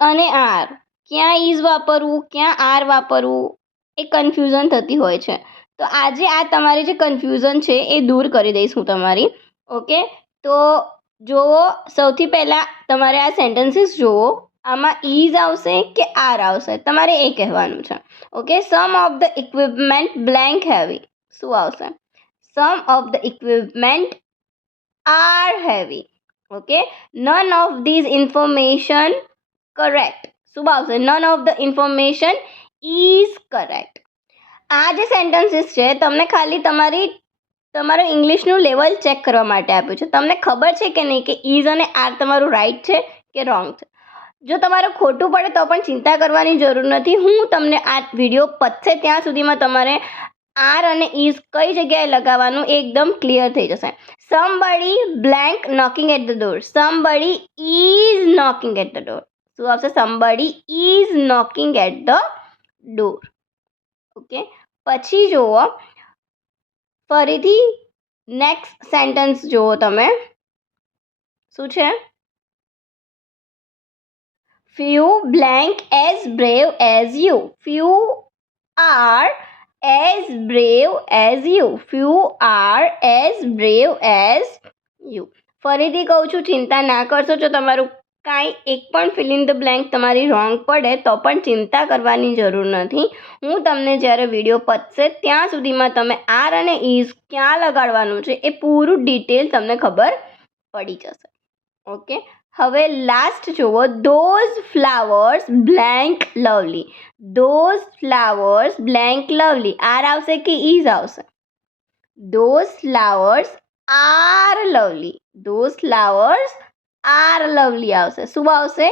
અને આર, ક્યાં ઇઝ વાપરવું ક્યાં આર વાપરવું એ કન્ફ્યુઝન થતી હોય છે. તો આજે આ તમારી જે કન્ફ્યુઝન છે એ દૂર કરી દઈશ હું તમારી. ઓકે, તો જુઓ, સૌથી પહેલાં તમારે આ સેન્ટેન્સીસ જુઓ. આમાં ઇઝ આવશે કે આર આવશે, તમારે એ કહેવાનું છે. Okay, some of the equipment blank heavy, શું આવશે? Some of the equipment are heavy. Okay, none of these information correct, શું આવશે? None of the information is correct. આ જે સેન્ટેન્સીસ છે તમને ખાલી તમારું ઇંગ્લિશનું લેવલ ચેક કરવા માટે આપ્યું છે. તમને ખબર છે કે નહીં કે ઇઝ અને આર તમારું રાઈટ છે કે રોંગ છે? જો તમારું ખોટું પડે તો પણ ચિંતા કરવાની જરૂર નથી. હું તમને આ વિડીયો પતશે ત્યાં સુધીમાં તમારે આર અને ઇઝ કઈ જગ્યાએ લગાવવાનું એકદમ ક્લિયર થઈ જશે. Somebody blank knocking at the door, somebody is knocking at the door, શું આવશે? Somebody is knocking at the door. Okay, પછી જુઓ, ફરીથી નેક્સ્ટ સેન્ટેન્સ જુઓ તમે, શું છે? few blank as brave as you, few are as brave as you, few are as brave as you. ફરીથી કહું છું, ચિંતા ના કરશો. જો તમારું કાંઈ એક પણ ફિલ ઇન ધ બ્લેન્ક તમારી રોંગ પડે તો પણ ચિંતા કરવાની જરૂર નથી. હું તમને જ્યારે વિડીયો પતશે ત્યાં સુધીમાં તમે આર અને ઇઝ ક્યાં લગાડવાનું છે એ પૂરું ડિટેલ તમને ખબર પડી જશે. ઓકે, હવે લાસ્ટ જુઓ, those flowers blank lovely, those flowers blank lovely, are આવશે કે ઇઝ આવશે? Those flowers are lovely, those flowers are lovely આવશે. શું આવશે?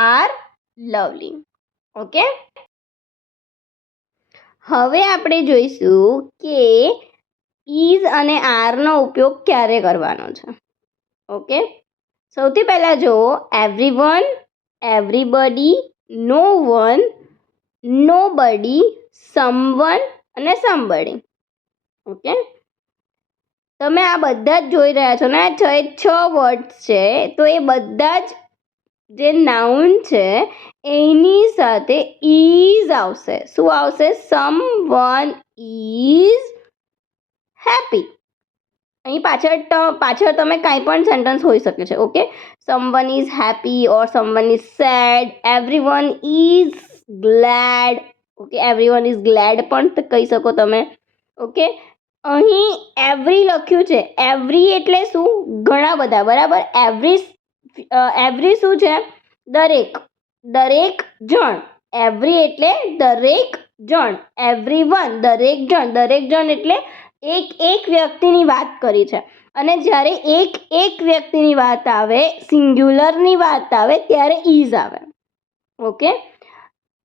R lovely. ઓકે, હવે આપણે જોઈશું કે ઇઝ અને આરનો ઉપયોગ ક્યારે કરવાનો છે. ઓકે, સૌથી પહેલાં જુઓ, એવરીવન, એવરીબડી, નો વન, નોબડી, સમવન અને સમબડી. ઓકે, તમે આ બધા જ જોઈ રહ્યા છો ને, આ 6 વર્ડ્સ છે. તો એ બધા જ જે નાઉન છે એની સાથે ઇઝ આવશે. શું આવશે? Someone is happy. અહીં પાછળ તમે કાંઈ પણ સેન્ટેન્સ હોઈ શકે છે. Okay, someone is happy or someone is sad, everyone is glad. Okay, everyone is glad પણ કહી શકો તમે. ઓકે, અહીં એવરી લખ્યું છે. એવરી એટલે શું? ઘણા બધા, બરાબર. એવરી શું છે? દરેક, દરેક જણ. એવરી એટલે દરેક જણ, એવરીવન દરેક જણ, દરેક જણ એટલે એક વ્યક્તિની વાત કરી છે. અને જ્યારે એક વ્યક્તિની વાત આવે, સિંગ્યુલરની વાત આવે ત્યારે ઇઝ આવે. ઓકે,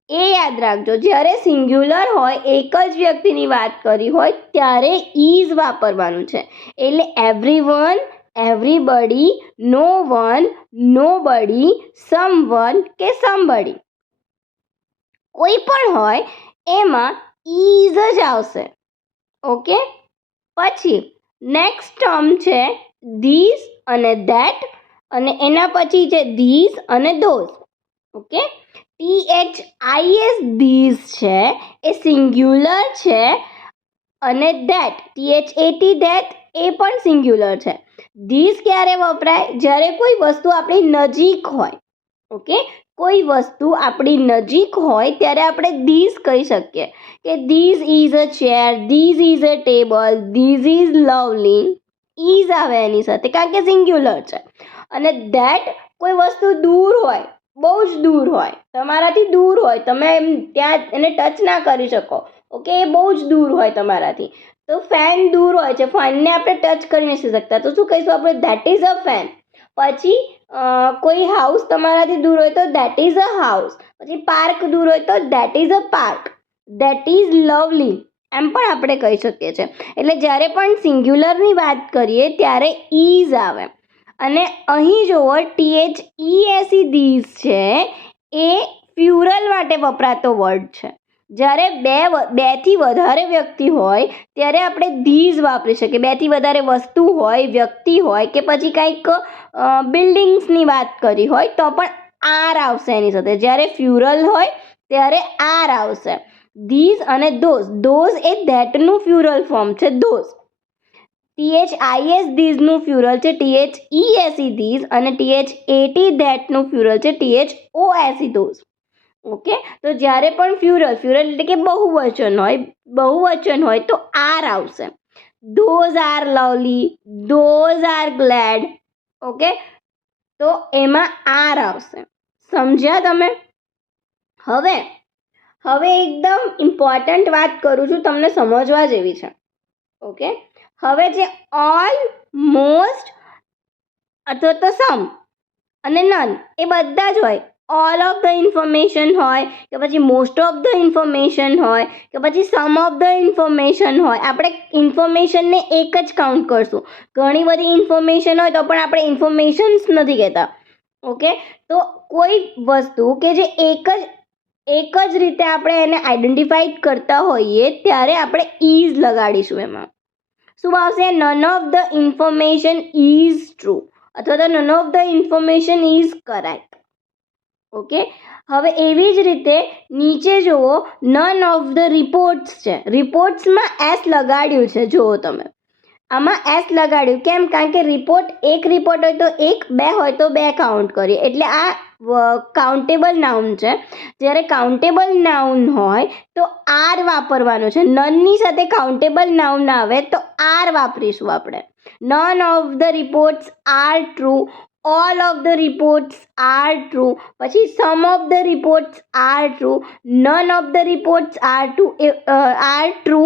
એ યાદ રાખજો, જ્યારે સિંગ્યુલર હોય, એક જ વ્યક્તિની વાત કરી હોય ત્યારે ઇઝ વાપરવાનું છે. એટલે એવરીવન, એવરીબડી, નો વન, નોબડી, સમવન કે સમબડી, કોઈ પણ હોય એમાં ઇઝ જ આવશે. ઓકે, પછી નેક્સ્ટ ટર્મ છે ધીસ અને ધેટ, અને એના પછી છે ધીસ અને ધોઝ. ઓકે, THIS ધીસ છે એ સિંગ્યુલર છે, અને ધેટ THAT ધેટ એ પણ સિંગ્યુલર છે. ધીસ ક્યારે વપરાય? જ્યારે કોઈ વસ્તુ આપણી નજીક હોય. ઓકે, કોઈ વસ્તુ આપણી નજીક હોય ત્યારે આપણે ધીસ કહી શકીએ કે this is a chair, this is a table, this is lovely. Is આવે એની સાથે કારણ કે સિંગ્યુલર છે. અને ધેટ કોઈ વસ્તુ દૂર હોય, બહુ જ દૂર હોય, તમારાથી દૂર હોય, તમે ત્યાં એને ટચ ના કરી શકો. ઓકે, એ બહુ જ દૂર હોય તમારાથી. તો ફેન દૂર હોય છે, ફેનને આપણે ટચ કરી નથી શકતા, તો શું કહીશું આપણે? That is a fan. પછી કોઈ હાઉસ તમારાથી દૂર હોય તો ધેટ ઇઝ અ હાઉસ. પછી પાર્ક દૂર હોય તો that is a park. That is lovely એમ પણ આપણે કહી શકીએ છીએ. એટલે જ્યારે પણ સિંગ્યુલરની વાત કરીએ ત્યારે ઇઝ આવે. અને અહીં જુઓ, THESE ધીસ છે એ પ્યુરલ માટે વપરાતો વર્ડ છે. જ્યારે બેથી વધારે વ્યક્તિ હોય ત્યારે આપણે ધીઝ વાપરી શકીએ. બેથી વધારે વસ્તુ હોય, વ્યક્તિ હોય, કે પછી કંઈક બિલ્ડિંગ્સની વાત કરી હોય તો પણ આર આવશે એની સાથે. જ્યારે ફ્યુરલ હોય ત્યારે આર આવશે. ધીઝ અને ધોઝ એ ધેટનું ફ્યુરલ ફોર્મ છે, ધોઝ. THIS ધીઝનું ફ્યુરલ છે THESE ધીઝ, અને THAT ધેટનું ફ્યુરલ છે THOSE ધોઝ. ઓકે, તો જ્યારે પણ ફ્યુરલ એટલે કે બહુવચન હોય તો આર આવશે. Those are lovely, those are glad. Okay, તો એમાં આર આવશે. સમજ્યા તમે? હવે એકદમ ઇમ્પોર્ટન્ટ વાત કરું છું, તમને સમજવા જેવી છે. ઓકે, હવે જે ઓલ, મોસ્ટ અથવા તો સમ અને નન એ બધા જ હોય. ઓલ ઓફ ધ ઇન્ફોર્મેશન હોય કે પછી મોસ્ટ ઓફ ધ ઇન્ફોર્મેશન હોય કે પછી સમ ઓફ ધ ઇન્ફોર્મેશન હોય, આપણે ઇન્ફોર્મેશનને એક જ કાઉન્ટ કરશું. ઘણી બધી ઇન્ફોર્મેશન હોય તો પણ આપણે ઇન્ફોર્મેશન્સ નથી કહેતા. ઓકે, તો કોઈ વસ્તુ કે જે એક જ રીતે આપણે એને આઈડેન્ટિફાઈ કરતા હોઈએ ત્યારે આપણે ઇઝ લગાડીશું. એમાં શું આવશે? None of the information is true અથવા તો none of the information is correct. Okay, હવે એવી જ રીતે નીચે જુઓ, નન ઓફ ધ રિપોર્ટ્સ છે. રિપોર્ટ્સમાં એસ લગાડ્યું છે. જુઓ તમે, આમાં એસ લગાડ્યું કેમ? કારણ કે એક રિપોર્ટ હોય તો એક, બે હોય તો બે કાઉન્ટ કરીએ, એટલે આ કાઉન્ટેબલ નાઉન છે. જ્યારે કાઉન્ટેબલ નાઉન હોય તો આર વાપરવાનો છે. નનની સાથે કાઉન્ટેબલ નાઉન આવે તો આર વાપરીશું આપણે. None of the reports are true, all of the reports are true, પછી some of the reports are true, none of the reports are true.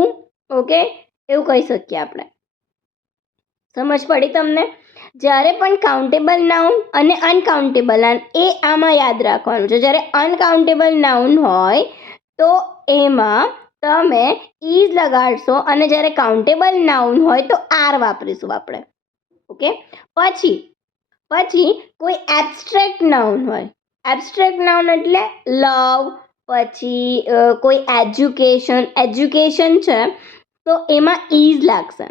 Okay, એવું કહી શકીએ આપણે. સમજ પડી તમને? જ્યારે પણ કાઉન્ટેબલ નાઉન અને અનકાઉન્ટેબલ નાઉન એ આમાં યાદ રાખવાનું છે. જ્યારે અનકાઉન્ટેબલ નાઉન હોય તો એમાં તમે ઇઝ લગાડશો, અને જ્યારે કાઉન્ટેબલ નાઉન હોય તો આર વાપરીશું આપણે. ઓકે, પછી કોઈ એબ્સ્ટ્રેક્ટ નાઉન હોય. એબ્સ્ટ્રેક્ટ નાઉન એટલે લવ, પછી કોઈ એજ્યુકેશન છે તો એમાં ઇઝ લાગશે.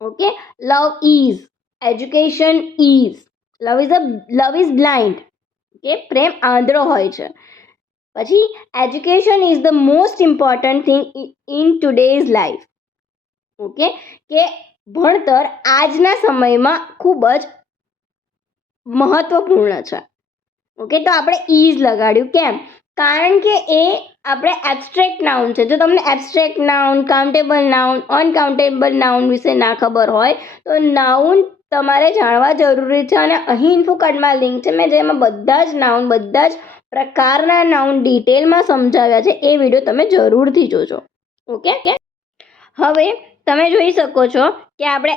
Okay, love is, education is, love is blind. Okay, પ્રેમ આંધળો હોય છે. પછી education is the most important thing in today's life. Okay, કે ભણતર આજના સમયમાં ખૂબ જ મહત્વપૂર્ણ છે. ઓકે, તો આપણે ઇઝ લગાડ્યું કેમ? કારણ કે એ આપણે એબ્સ્ટ્રેક્ટ નાઉન છે. જો તમને abstract noun, countable noun, uncountable noun વિશે ના ખબર હોય તો નાઉન તમારે જાણવા જરૂરી છે. અને અહીં ઇન્ફોકાર્ડમાં લિંક છે, મેં જેમાં બધા જ નાઉન, બધા જ પ્રકારના નાઉન ડિટેલમાં સમજાવ્યા છે. એ વિડીયો તમે જરૂરથી જોજો. ઓકે, હવે તમે જોઈ શકો છો કે આપણે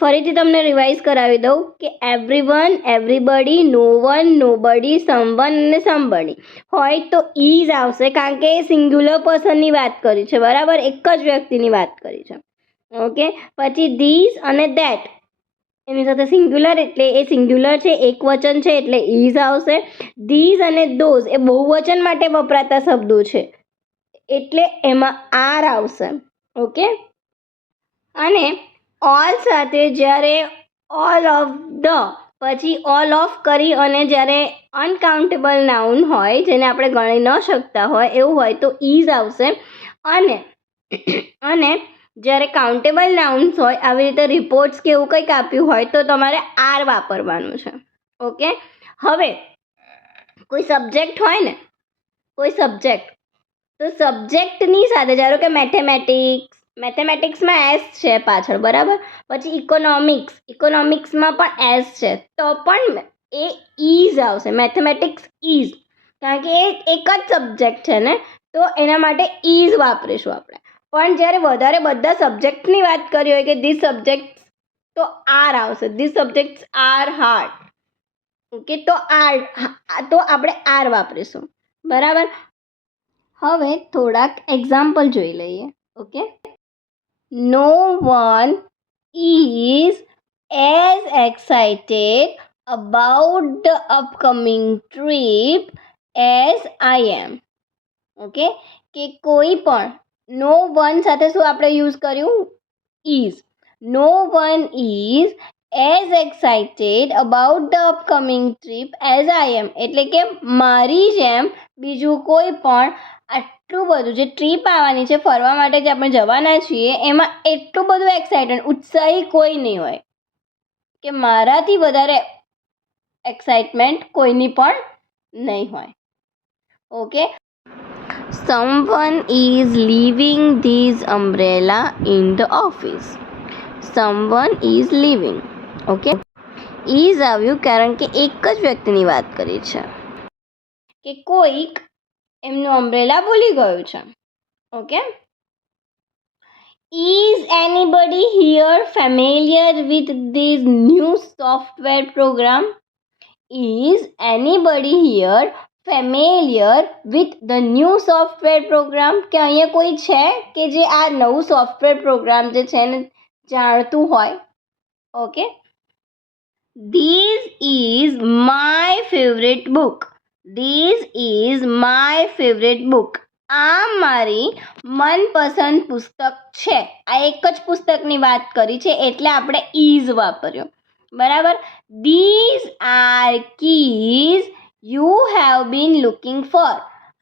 ફરીથી તમને રિવાઇઝ કરાવી દઉં કે એવરીવન, એવરીબડી, નો વન, નોબડી, સમવન અને સમબડી હોય તો ઇઝ આવશે, કારણ કે એ સિંગ્યુલર પર્સનની વાત કરી છે. બરાબર, એક જ વ્યક્તિની વાત કરી છે. ઓકે, પછી ધીઝ અને ધેટ એની સાથે સિંગ્યુલર એટલે એ સિંગ્યુલર છે, એક વચન છે એટલે ઇઝ આવશે. ધીઝ અને ધોઝ એ બહુવચન માટે વપરાતા શબ્દો છે એટલે એમાં આર આવશે. ઓકે, અને ઓલ સાથે જ્યારે ઓલ ઓફ ધ પછી ઓલ ઓફ કરી અને જ્યારે અનકાઉન્ટેબલ નાઉન હોય જેને આપણે ગણી ન શકતા હોય એવું હોય તો ઇઝ આવશે. અને જ્યારે કાઉન્ટેબલ નાઉન્સ હોય, આવી રીતે રિપોર્ટ્સ કે એવું કંઈક આપ્યું હોય તો તમારે આર વાપરવાનું છે. ઓકે, હવે કોઈ સબ્જેક્ટ હોય ને, કોઈ સબ્જેક્ટ, તો સબ્જેક્ટની સાથે ધારો કે મેથેમેટિક્સમાં એસ છે પાછળ, બરાબર, પછી ઇકોનોમિક્સમાં પણ એસ છે તો પણ એ ઇઝ આવશે. મેથેમેટિક્સ ઇઝ, કારણ કે એ એક જ સબ્જેક્ટ છે ને, તો એના માટે ઇઝ વાપરીશું આપણે. પણ જ્યારે વધારે બધા સબ્જેક્ટની વાત કરી હોય કે ધીસ સબ્જેક્ટ, તો આર આવશે. This subjects are hard. Okay, તો આપણે આર વાપરીશું. બરાબર, હવે થોડાક એક્ઝામ્પલ જોઈ લઈએ. Okay, no one is as excited about the upcoming trip as I am. Okay, કે કોઈ પણ નો વન સાથે શું આપણે યુઝ કર્યું? Is. No one is as excited about the upcoming trip as I am, એટલે કે મારી જેમ બીજું કોઈ પણ આટલું બધું જે ટ્રીપ આવવાની છે, ફરવા માટે જે આપણે જવાના છીએ, એમાં એટલું બધું એક્સાઇટેડ ઉત્સાહી કોઈ નહીં હોય કે મારાથી વધારે એક્સાઇટમેન્ટ કોઈની પણ નહીં હોય. Okay, someone is leaving this umbrella in the office. someone is leaving. Okay, is આવ્યું કારણ કે એક જ વ્યક્તિની વાત કરી છે કે કોઈક એમનું અમ્બ્રેલા ભૂલી ગયું છે. Okay, is anybody here familiar with this new software program? is anybody here familiar with the new software program? કે અહીંયા કોઈ છે કે જે આ નવું સોફ્ટવેર પ્રોગ્રામ જે છે ને જાણતું હોય. Okay, this is my favorite book. this is my favorite book. આ મારી મનપસંદ પુસ્તક છે. આ એક જ પુસ્તકની વાત કરી છે એટલે આપણે is વાપર્યો. બરાબર. these are keys you have been looking for.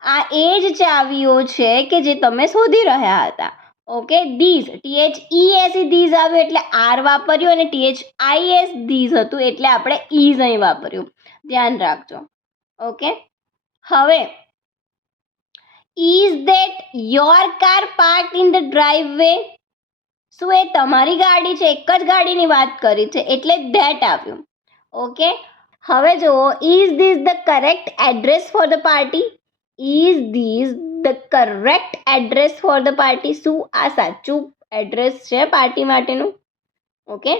આ એ જ ચાવીઓ છે કે જે તમે શોધી રહ્યા હતા. ઓકે, these THESE these આવ્યું એટલે આર વાપર્યું અને THIS these હતું એટલે આપણે is અહીં વાપર્યું. ધ્યાન રાખજો. ઓકે, હવે is that your car parked in the driveway? શું એ તમારી ગાડી છે? એક જ ગાડીની વાત કરી છે એટલે that આવ્યું. ઓકે, હવે જુઓ, is this the correct address for the party? is this the correct address for the party? શું આ સાચું એડ્રેસ છે પાર્ટી માટેનું? Okay,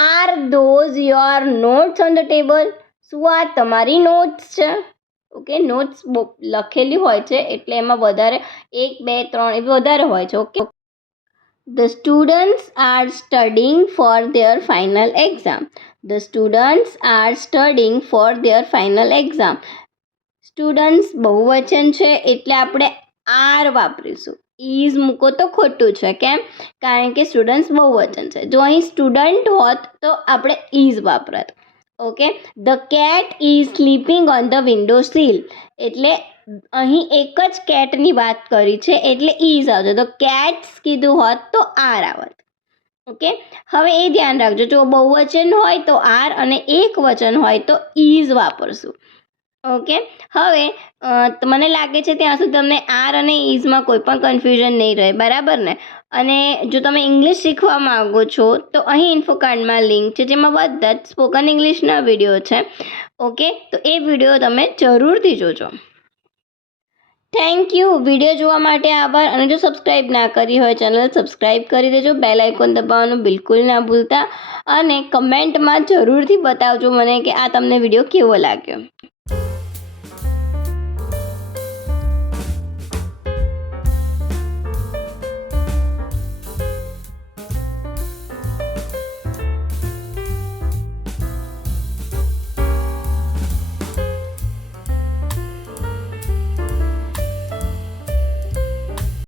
are those your notes on the table? શું આ તમારી નોટ્સ છે? ઓકે, નોટ્સ લખેલી હોય છે એટલે એમાં વધારે 1 2 3 એ વધારે હોય છે. Okay, the students are studying for their final exam. the students are studying for their final exam. Students બહુવચન છે એટલે આપણે આર વાપરીશું. ઇઝ મૂકો તો ખોટું છે. કેમ? કારણ કે સ્ટુડન્ટ્સ બહુવચન છે. જો અહીં સ્ટુડન્ટ હોત તો આપણે ઇઝ વાપરત. Okay, the cat is sleeping on the window sill, એટલે અહીં એક જ કેટની વાત કરી છે એટલે ઇઝ આવશે. ધ કેટ્સ કીધું હોત તો આર આવત. ઓકે, હવે એ ધ્યાન રાખજો, જો બહુવચન હોય તો આર અને એક વચન હોય તો ઇઝ વાપરશું. ઓકે, હવે મને લાગે છે ત્યાં સુધી તમને આર અને ઇઝમાં કોઈ પણ કન્ફ્યુઝન નહીં રહે. બરાબર ને? અને જો તમે ઇંગ્લિશ શીખવા માગો છો તો અહીં ઇન્ફોકાર્ડમાં લિંક છે જેમાં બધા જ સ્પોકન ઇંગ્લિશના વિડીયો છે. ઓકે, તો એ વિડીયો તમે જરૂરથી જોજો. Thank you. વિડીયો જોવા માટે આભાર. અને જો સબસ્ક્રાઈબ ના કરી હોય ચેનલ સબસ્ક્રાઈબ કરી દેજો. બેલ આઇકોન દબાવવાનું બિલકુલ ના ભૂલતા. અને કમેન્ટમાં જરૂરથી બતાવજો મને કે આ તમને વિડીયો કેવો લાગ્યો.